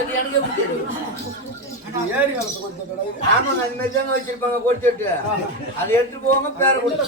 எனக்கு எப்படி தெரியும்? ஆமாங்க, அது மாதிரி தாங்க வச்சிருப்பாங்க கொட்டிட்டு. அதை எடுத்து போவாங்க பேர கொடுத்து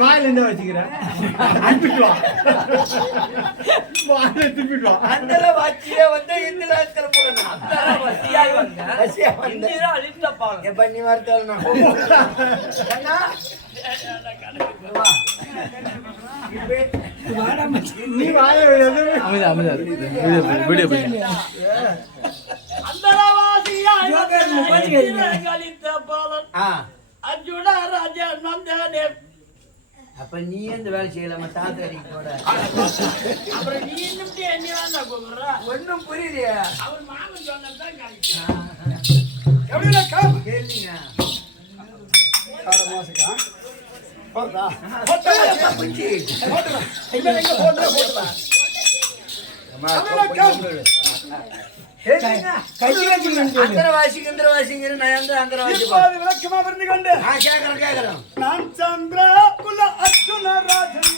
வாயில வச்சுக்கிறேன் அந்த வாட்சியே வந்து இந்திரா போறேன். அந்த வசியாய் வந்த இந்திரா அழித்த பாலம் எப்ப நீ வரத்தா நீ வாய அர்ஜுனா ராஜா நந்தனே. அப்ப நீ எந்த வேலை செய்யலாம தாத்தடிக்கு போட. அப்புறம் நீ என்ன கூப்பிடுற? ஒன்னும் புரியலையா? அவர் மாமன் சொன்னதான் கேளுங்க. விளக்கமா புரிந்து கொண்டு கேக்குறேன் நான் சந்திர குல அர்ஜுன ராஜன்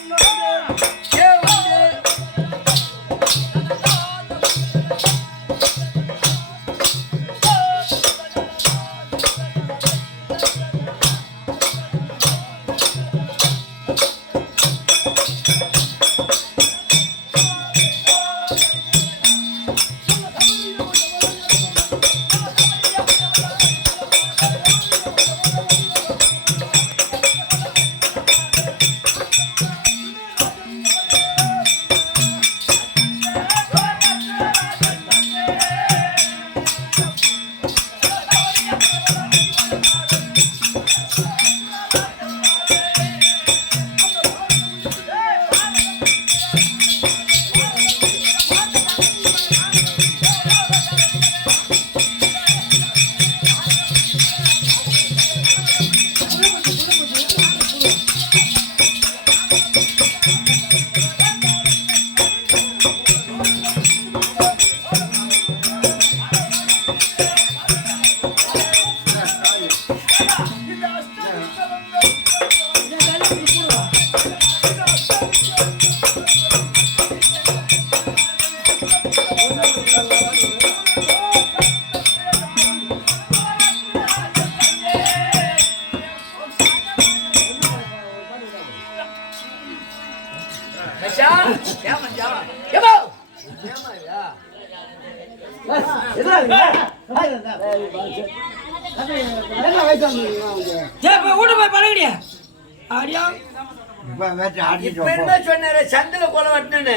சந்திர கொலை வெட்டினு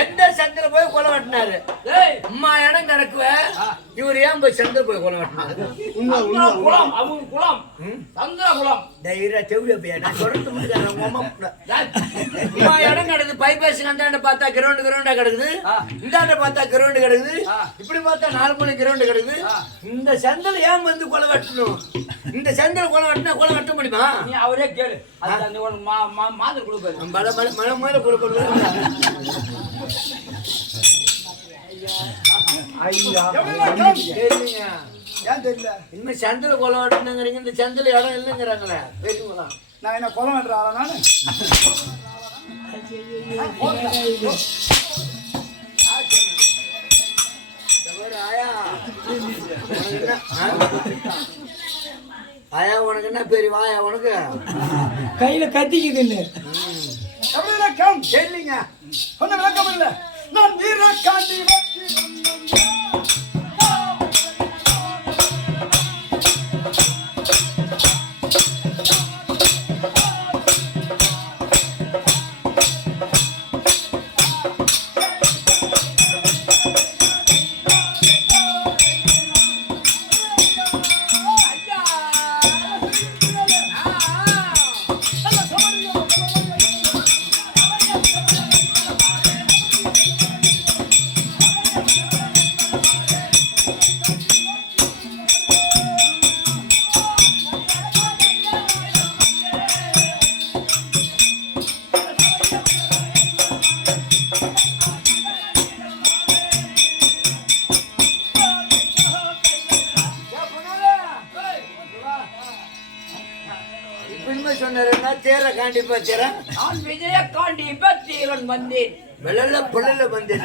எந்த சந்திர போய் கொலை வெட்டினாரு? அம்மா இடம் கிடக்குவ இவர் ஏன் போய் சந்திர போய் கொலை வெட்டினாரு? இடம் கிடக்குது பைபாஸ் அந்த பார்த்தா கிரவுண்டா கிடக்குது, இந்த பார்த்தா கிரவுண்டு கிடக்குது, இப்படி பார்த்தா 4 மணி கிரவுண்டு கிடக்குது. இந்த சந்திர ஏன் வந்து கொலை வெட்டணும்? இந்த சந்திர கொலை வெட்டினா கொலை வெட்ட முடியுமா? அவரே கேளு மாதிரி கொடுப்பாரு மழை மேல கொடுக்கணும். இனிமே சந்தில கொலை வெட்டணுங்கிறீங்க, இந்த சந்தில இடம் இல்லைங்கிறாங்களே. நான் என்ன கொலை வெட்டுறாளா? நானு ஆயா உனக்கு என்ன? ஆயா உனக்கு என்ன பெரிய வாயா உனக்கு? கையில கத்திக்குதுன்னு தமிழ் விளக்கம் சரிங்க. ஒன்னும் விளக்கம் இல்ல. நான் வீரகாண்டி வெற்றி இப்ப சொன்னா தேர காண்டிப்பா தேர நான் விஜயகாண்டி பத்திரன் வந்தேன் வெள்ள புள்ளல வந்தேன்.